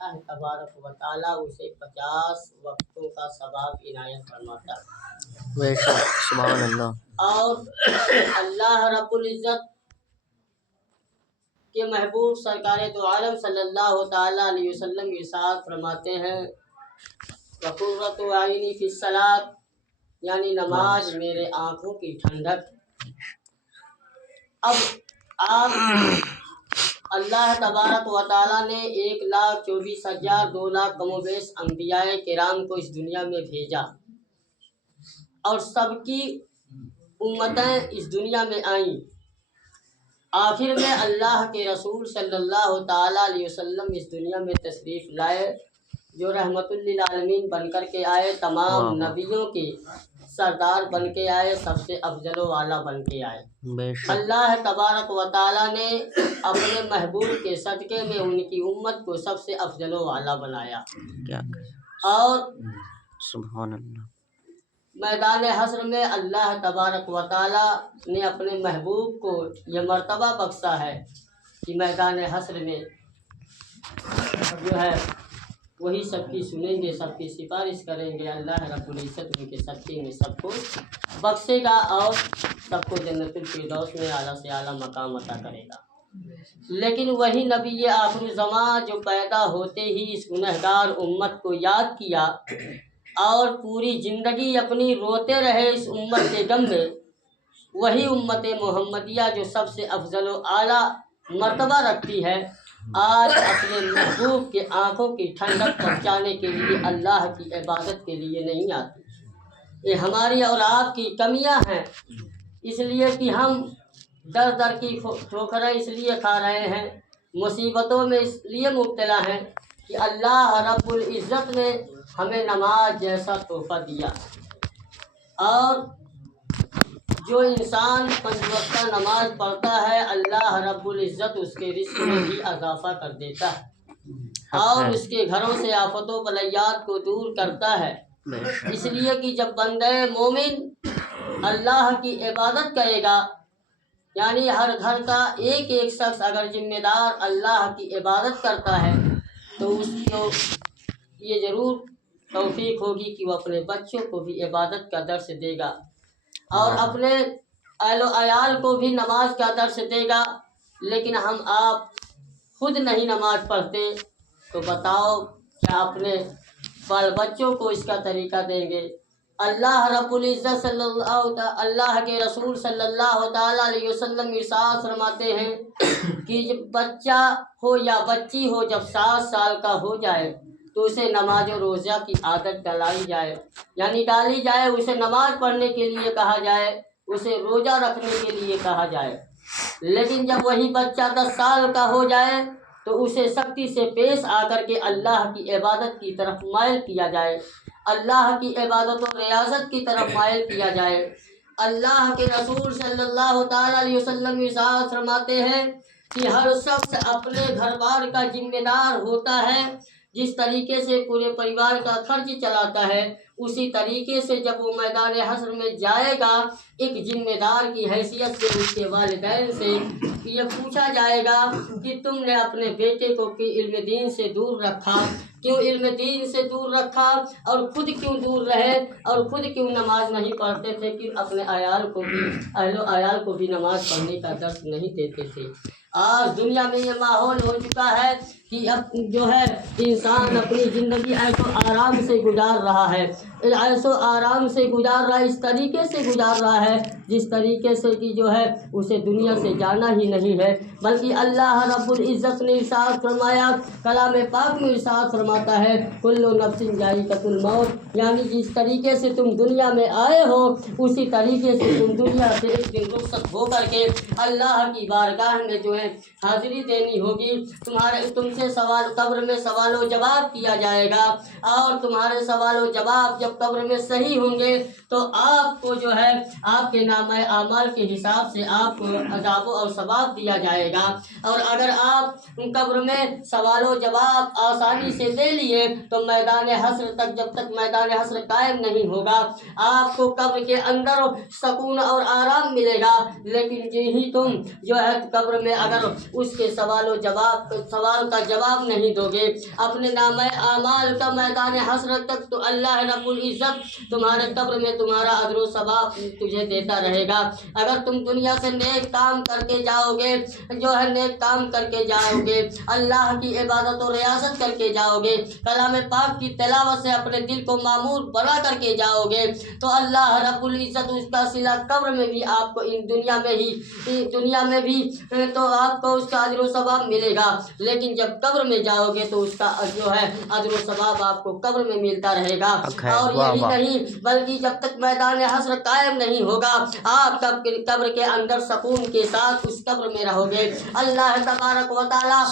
اللہ تبارک و تعالیٰ اسے 50 وقتوں کا ثواب عنایت فرماتا ہے۔ بے شک، سبحان اللہ۔ اور اللہ رب العزت کے محبوب سرکار دو عالم صلی اللہ تعالیٰ علیہ وسلم ارشاد فرماتے ہیں وقرۃ عینی فی الصلاۃ، یعنی نماز میرے آنکھوں کی ٹھنڈک۔ اب آپ اللہ تبارک و تعالیٰ نے 1,24,000 2 لاکھ کم و بیش انبیاء کرام کو اس دنیا میں بھیجا، اور سب کی امتیں اس دنیا میں آئیں۔ آخر میں اللہ کے رسول صلی اللہ تعالیٰ علیہ وسلم اس دنیا میں تشریف لائے، جو رحمت للعالمین بن کر کے آئے، تمام نبیوں کے سردار بن کے آئے، سب سے افضل و اعلیٰ بن کے آئے۔ اللہ تبارک و تعالیٰ نے اپنے محبوب کے صدقے میں ان کی امت کو سب سے افضل و اعلیٰ بنایا، اور سبحان اللہ، میدان حشر میں اللہ تبارک و تعالیٰ نے اپنے محبوب کو یہ مرتبہ بخشا ہے کہ میدان حشر میں جو ہے وہی سب کی سنیں گے، سب کی سفارش کریں گے۔ اللہ رب العزت ان کے صدقے میں سب کو بخشے گا اور سب کو جنت الفردوس میں اعلیٰ سے اعلیٰ مقام عطا کرے گا۔ لیکن وہی نبی آخر الزمان جو پیدا ہوتے ہی اس گنہگار امت کو یاد کیا اور پوری زندگی اپنی روتے رہے اس امت کے غم میں، وہی امت محمدیہ جو سب سے افضل و اعلیٰ مرتبہ رکھتی ہے، آج اپنے محبوب کے آنکھوں کی ٹھنڈک پہنچانے کے لیے اللہ کی عبادت کے لیے نہیں آتی۔ یہ ہماری اور آپ کی کمیاں ہیں، اس لیے کہ ہم در در کی ٹھوکریں اس لیے کھا رہے ہیں، مصیبتوں میں اس لیے مبتلا ہیں کہ اللہ رب العزت نے ہمیں نماز جیسا تحفہ دیا، اور جو انسان 5 وقتہ نماز پڑھتا ہے اللہ رب العزت اس کے رزق میں بھی اضافہ کر دیتا ہے اور اس کے گھروں سے آفت و بلیات کو دور کرتا ہے۔ اس لیے کہ جب بندہ مومن اللہ کی عبادت کرے گا، یعنی ہر گھر کا ایک ایک شخص اگر ذمہ دار اللہ کی عبادت کرتا ہے تو اس کو یہ ضرور توفیق ہوگی کہ وہ اپنے بچوں کو بھی عبادت کا درس دے گا اور اپنے اہل و عیال کو بھی نماز کا درس دے گا۔ لیکن ہم آپ خود نہیں نماز پڑھتے تو بتاؤ کیا اپنے بال بچوں کو اس کا طریقہ دیں گے؟ اللہ رب العزت اللہ کے رسول صلی اللہ تعالیٰ علیہ وسلم ارشاد فرماتے ہیں کہ جب بچہ ہو یا بچی ہو جب 7 سال کا ہو جائے تو اسے نماز و روزہ کی عادت ڈالی جائے، یعنی ڈالی جائے، اسے نماز پڑھنے کے لیے کہا جائے، اسے روزہ رکھنے کے لیے کہا جائے۔ لیکن جب وہی بچہ 10 سال کا ہو جائے تو اسے سختی سے پیش آ کر کے اللہ کی عبادت کی طرف مائل کیا جائے، اللہ کی عبادت و ریاضت کی طرف مائل کیا جائے۔ اللہ کے رسول صلی اللہ تعالیٰ علیہ وسلم ارشاد فرماتے ہیں کہ ہر شخص اپنے گھر بار کا ذمہ دار ہوتا ہے، جس طریقے سے پورے پریوار کا خرچ چلاتا ہے اسی طریقے سے جب وہ میدان حشر میں جائے گا ایک ذمہ دار کی حیثیت سے اس کے والدین سے یہ پوچھا جائے گا کہ تم نے اپنے بیٹے کو علم دین سے دور رکھا، کیوں علم دین سے دور رکھا اور خود کیوں دور رہے اور خود کیوں نماز نہیں پڑھتے تھے، کہ اپنے عیال کو بھی اہل و عیال کو بھی نماز پڑھنے کا درس نہیں دیتے تھے۔ آج دنیا میں یہ ماحول ہو چکا ہے کہ اب جو ہے انسان اپنی زندگی عیش و آرام سے گزار رہا ہے، عیش و آرام سے گزار رہا ہے، اس طریقے سے گزار رہا ہے جس طریقے سے کہ جو ہے اسے دنیا سے جانا ہی نہیں ہے، بلکہ اللہ رب العزت نے ارشاد فرمایا، کلام پاک میں ارشاد فرماتا ہے کل نفس ذائقۃ الموت، یعنی جس طریقے سے تم دنیا میں آئے ہو اسی طریقے سے تم دنیا سے ایک دن رخصت ہو کر کے اللہ کی بارگاہ میں جو ہے حاضری دینی ہوگی۔ تم سے قبر میں سوال و جواب کیا جائے گا، اور تمہارے سوال و جواب جب जब कब्र में सही होंगे तो आपको जो है आपके नामे आमाल के हिसाब से आपको अज़ाब और सवाब दिया जाएगा। और अगर आप कब्र में सवालों जवाब आसानी से दे लिए तो मैदान हश्र तक, जब तक मैदान हश्र कायम नहीं होगा, आपको कब्र के अंदर सुकून और आराम मिलेगा। लेकिन जो ही तुम जो है कब्र में अगर उसके सवाल का जवाब नहीं दोगे, अपने नामे आमाल का मैदान हश्र तक, तो अल्लाह रब्बुल इज़्ज़त तुम्हारे कब्र में तुम्हारा अजर सवाब तुझे देता रहेगा। अगर तुम दुनिया से नेक काम करके जाओगे, जो है नेक काम करके जाओगे, अल्लाह की इबादत और रियासत करके जाओगे, कलाम पाक की तिलावत से अपने दिल को मामूर बना करके जाओगे, तो अल्लाह रब्बुल इज़्ज़त उसका सिला कब्र में भी आपको इन दुनिया में भी तो आपको उसका अजर सवाब मिलेगा। लेकिन जब कब्र में जाओगे तो उसका जो है अजर सवाब आपको कब्र में मिलता रहेगा। और यही नहीं बल्कि जब तक मैदान हश्र कायम नहीं होगा, आप कब्र के अंदर सुकून के साथ उस कब्र में रहोगे। अल्लाह तबारक व तआला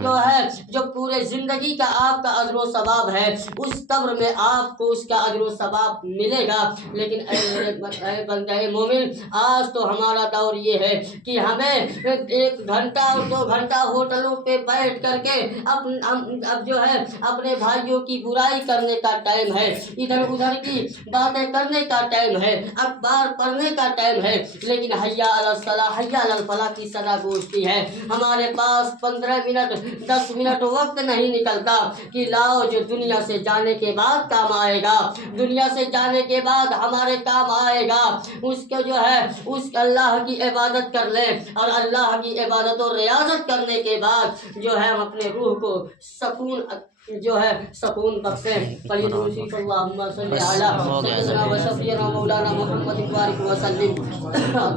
जो है जो पूरे जिंदगी का आपका अजर सवाब है, उस कब्र में आपको उसका अजर सवाब मिलेगा। लेकिन ऐ बंदे मोमिन, आज तो हमारा दौर ये है कि हमें 1 घंटा और 2 घंटा होटलों पे बैठ करके अब जो है अपने भाइयों की बुराई करने का टाइम है, इधर उधर की बातें करने का टाइम है, अखबार पढ़ने का टाइम है। लेकिन हय्या अलस सलाह हय्या अलल फलाह की सदा गोश्ती है। हमारे पास 15 मिनट 10 मिनट वक्त नहीं निकलता कि लाओ जो दुनिया से जाने के बाद काम आएगा, दुनिया से जाने के बाद हमारे काम आएगा, उसको जो है उस अल्लाह की इबादत कर ले। और अल्लाह की इबादत और रियाजत करने के बाद जो है हम अपने रूह को सुकून बख्शे। अल्लाहुम्मा सल्ली अला सय्यिदना व शफीना मौलाना मुहम्मद बारिक व सल्लिम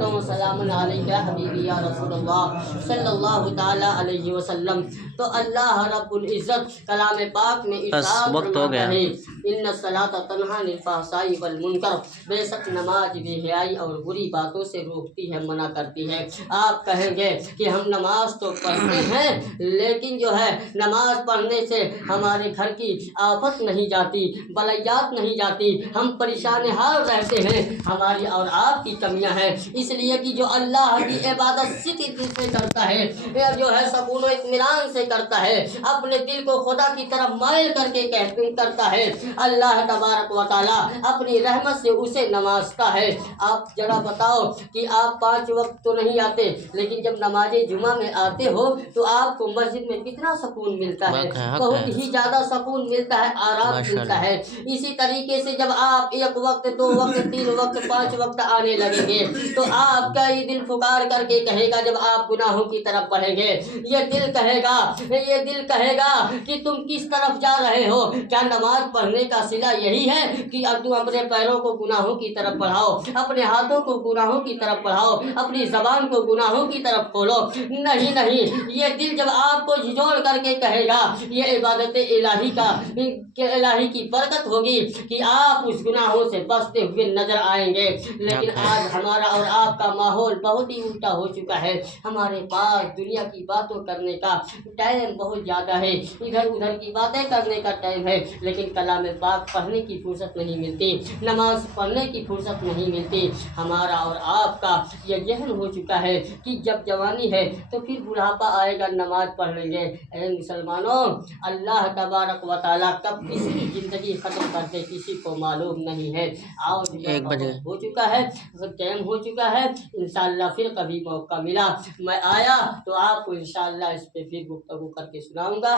व सलामुन अलैका हबीबी या रसूलुल्लाह सल्लल्लाहु तआला अलैहि वसल्लम। तो अल्लाह रब्बुल इज़्ज़त कलाम पाक में इरशाद फरमाता है, इन्ना सलाता तन्हा अनिल फहशाई वल मुनकर, बेशक नमाज बेहयाई और बुरी बातों से रोकती है, मना करती है। आप कहेंगे कि हम नमाज तो पढ़ते हैं, लेकिन जो है नमाज पढ़ने से हमारे घर की आफत नहीं जाती, बलैयात नहीं जाती, हम परेशान हाल रहते हैं। हमारी और आपकी कमियां हैं, इसलिए कि जो अल्लाह की इबादत सिद्ध दिल से करता है, जो है सुकून और इत्मीनान से करता है, अपने दिल को खुदा की तरफ माइल करके करता है, अल्लाह तबारक व तआला अपनी रहमत से उसे नवाजता है। आप जरा बताओ कि आप 5 वक्त तो नहीं आते, लेकिन जब नमाज जुमा में आते हो तो आपको मस्जिद में कितना सुकून मिलता है, बहुत ही ज़्यादा सुकून मिलता है, आराम मिलता है। इसी तरीके से जब आप 1 वक्त 2 वक्त 3 वक्त 5 वक्त आने लगेंगे तो आपका ये दिल पुकार करके कहेगा, जब आप गुनाहों की तरफ बढ़ेंगे, ये दिल कहेगा कि तुम किस तरफ जा रहे हो। क्या नमाज पढ़ने का सिला यही है कि अब तुम अपने पैरों को गुनाहों की तरफ बढ़ाओ, अपने हाथों को गुनाहों की तरफ बढ़ाओ, अपनी ज़बान को गुनाहों की तरफ खोलो? नहीं, ये दिल जब आपको झिझोड़ करके कहेगा, ये इबादत इलाही की बरकत होगी कि आप उस गुनाहों से बचते हुए नजर आएंगे। लेकिन आज हमारा और आपका माहौल बहुत ही उल्टा हो चुका है। हमारे पास दुनिया की बातों करने का टाइम बहुत ज़्यादा है, इधर उधर की बातें करने का टाइम है, लेकिन कलाम पाक पढ़ने की फुर्सत नहीं मिलती, नमाज पढ़ने की फुर्सत नहीं मिलती। हमारा और आपका यह जहन हो चुका है कि जब जवानी है तो फिर बुढ़ापा आएगा, नमाज पढ़ लेंगे। ऐ मुसलमानों, अल्लाह तबारक व तआला कब किसी की ज़िंदगी ख़त्म कर दे किसी को मालूम नहीं है। आओ, 1 बजे हो चुका है, टाइम हो चुका है। इंशाअल्लाह फिर कभी मौका मिला मैं आया तो आपको इंशाअल्लाह इस पे फिर गुफ्तगू करके सुनाऊंगा।